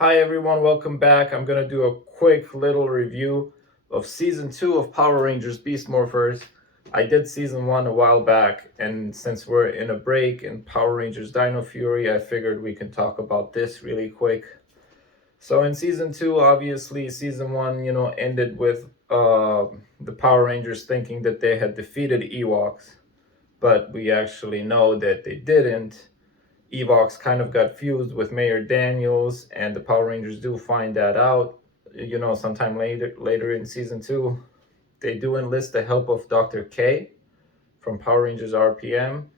Hi everyone, welcome back. I'm gonna do a quick little review of season 2 of Power Rangers Beast Morphers. I did season 1 a while back, and since we're in a break in Power Rangers Dino Fury, I figured we can talk about this really quick. So in season 2, obviously season 1, ended with the Power Rangers thinking that they had defeated Evox, but we actually know that they didn't. Evox kind of got fused with Mayor Daniels, and the Power Rangers do find that out. Sometime later in season 2, they do enlist the help of Dr. K from Power Rangers RPM,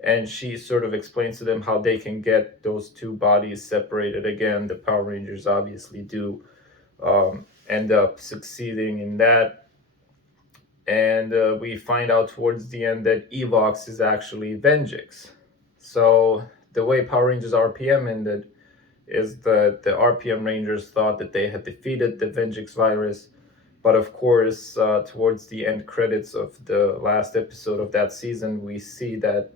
and she sort of explains to them how they can get those two bodies separated again. The Power Rangers obviously do end up succeeding in that, and we find out towards the end that Evox is actually Venjix. So the way Power Rangers RPM ended is that the RPM Rangers thought that they had defeated the Venjix Virus, but of course, towards the end credits of the last episode of that season, we see that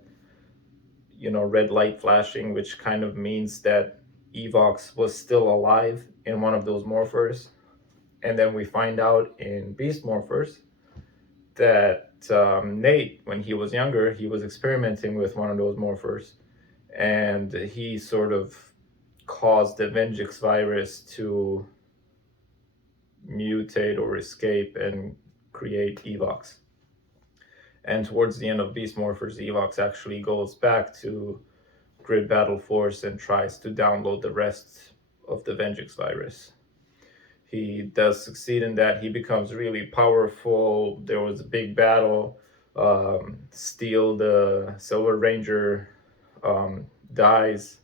red light flashing, which kind of means that Evox was still alive in one of those morphers. And then we find out in Beast Morphers that Nate, when he was younger, he was experimenting with one of those morphers, and he sort of caused the Venjix virus to mutate or escape and create Evox. And towards the end of Beast Morphers, Evox actually goes back to Grid Battle Force and tries to download the rest of the Venjix virus. He does succeed in that. He becomes really powerful. There was a big battle. Steel, the Silver Ranger, dies,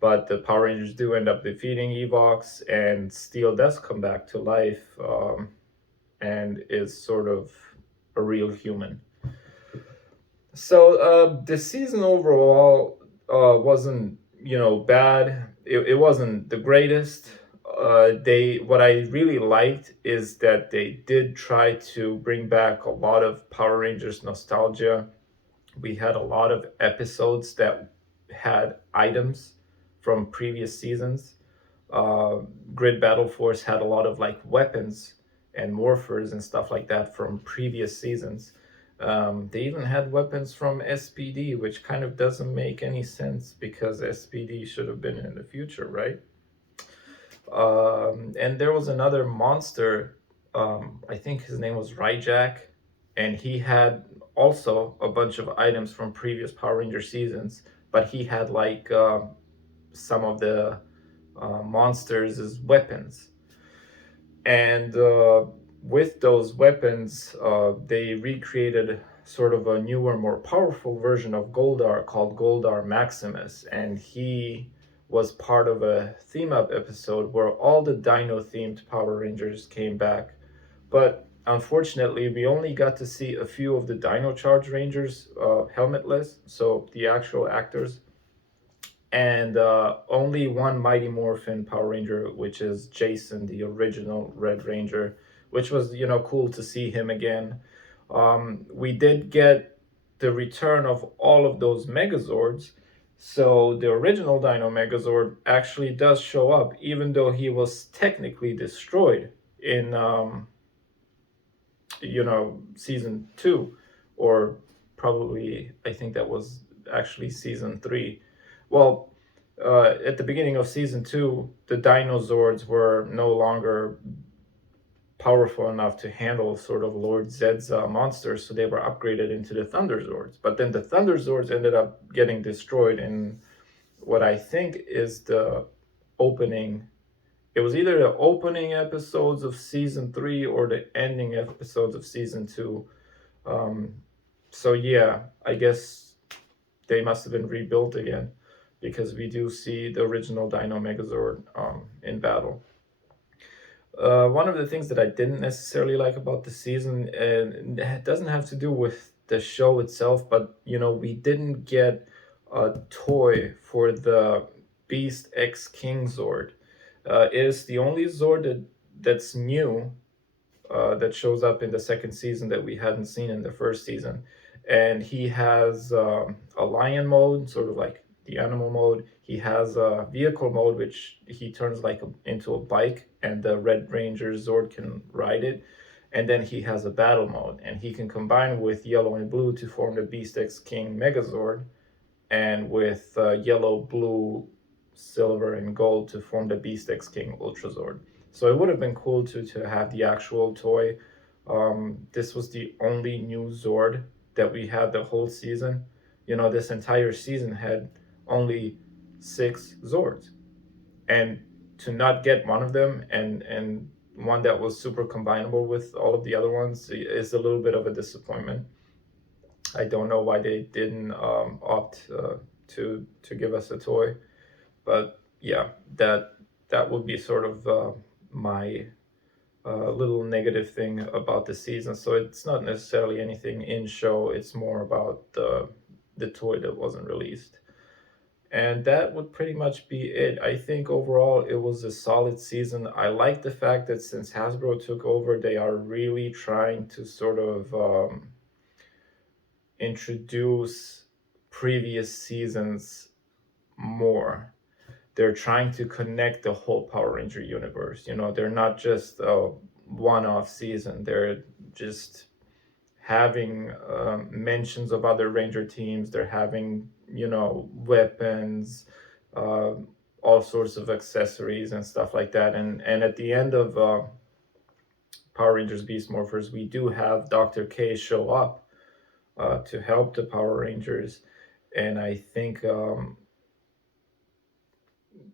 but the Power Rangers do end up defeating Evox, and Steel does come back to life and is sort of a real human. So the season overall wasn't bad. It wasn't the greatest. What I really liked is that they did try to bring back a lot of Power Rangers nostalgia. We had a lot of episodes that had items from previous seasons. Grid Battle Force had a lot of like weapons and morphers and stuff like that from previous seasons. They even had weapons from SPD, which kind of doesn't make any sense because SPD should have been in the future, right? And there was another monster. I think his name was Ryjack, and he had also a bunch of items from previous Power Ranger seasons, but he had like some of the monsters as weapons. And with those weapons, they recreated sort of a newer, more powerful version of Goldar called Goldar Maximus, and he was part of a theme up episode where all the Dino themed Power Rangers came back. But unfortunately, we only got to see a few of the Dino Charge Rangers helmetless, so the actual actors, and only one Mighty Morphin Power Ranger, which is Jason, the original Red Ranger, which was cool to see him again. We did get the return of all of those Megazords, so the original Dino Megazord actually does show up, even though he was technically destroyed in season 2, or probably I think that was actually season 3. Well, at the beginning of season 2, the Dino Zords were no longer powerful enough to handle sort of Lord Zed's monsters, so they were upgraded into the Thunder Zords. But then the Thunder Zords ended up getting destroyed in what I think is the opening. It was either the opening episodes of season 3 or the ending episodes of season 2. So yeah, I guess they must have been rebuilt again, because we do see the original Dino Megazord in battle. One of the things that I didn't necessarily like about the season, and it doesn't have to do with the show itself, but we didn't get a toy for the Beast X King Zord. It is the only Zord that's new, that shows up in the second season that we hadn't seen in the first season. And he has a lion mode, sort of like the animal mode. He has a vehicle mode, which he turns like into a bike, and the Red Ranger Zord can ride it. And then he has a battle mode, and he can combine with yellow and blue to form the Beast X King Megazord, and with yellow, blue, silver, and gold to form the Beast X King Ultrazord. So it would have been cool to have the actual toy. This was the only new Zord that we had the whole season. You know, this entire season had only 6 Zords, and to not get one of them, and one that was super combinable with all of the other ones, is a little bit of a disappointment. I don't know why they didn't opt to give us a toy, but yeah, that would be sort of my little negative thing about the season. So it's not necessarily anything in show; it's more about the toy that wasn't released. And that would pretty much be it. I think overall it was a solid season. I like the fact that since Hasbro took over, they are really trying to sort of introduce previous seasons more. They're trying to connect the whole Power Ranger universe. You know, they're not just a one-off season. They're just having mentions of other Ranger teams. They're having, you know, weapons, uh, all sorts of accessories and stuff like that. And at the end of Power Rangers Beast Morphers, we do have Dr. K show up to help the Power Rangers, and I think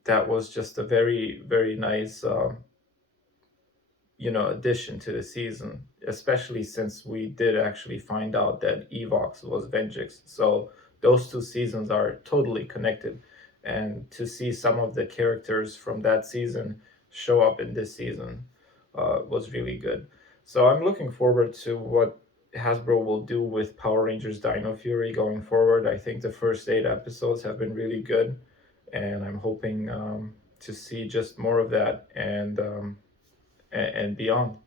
that was just a very, very nice addition to the season, especially since we did actually find out that Evox was Venjix. So those two seasons are totally connected, and to see some of the characters from that season show up in this season was really good. So I'm looking forward to what Hasbro will do with Power Rangers Dino Fury going forward. I think the first 8 episodes have been really good, and I'm hoping to see just more of that, and beyond.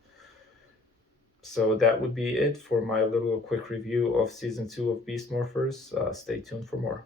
So that would be it for my little quick review of season 2 of Beast Morphers. Stay tuned for more.